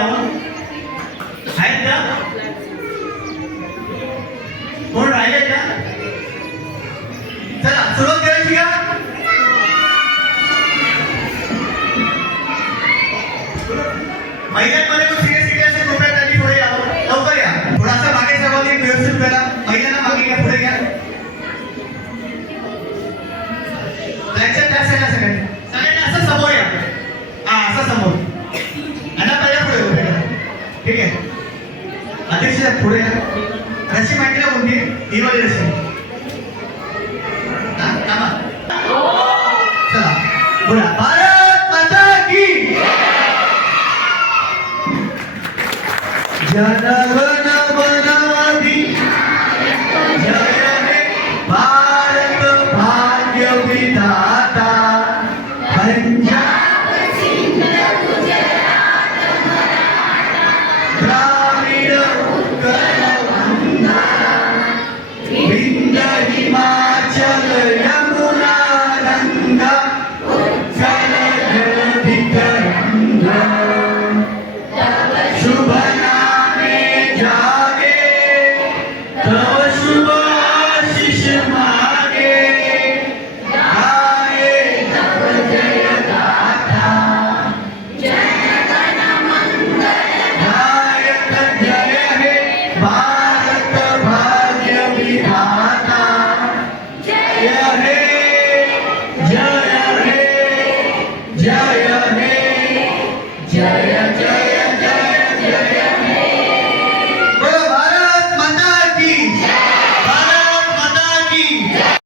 यावं. आहेत का? कोण राहिले का? चला सुरुवात करायची का? महिलांमध्ये सिरियसली असे कृपया त्यांनी पुढे यावं. लवकर या. थोडासा मागे सर्वांनी व्यवस्थित करा. महिलांना मागे घ्या, पुढे घ्या. जायचं त्या साईडला सगळ्यांनी असं समोर या. हा असं समोर. आता पहिल्या पुढे उभे करा. ठीक आहे. अध्यक्ष पुढे या. रशी माहिती ना कोणती? ही वाली रशी. चला बोला. भारत माता की जय.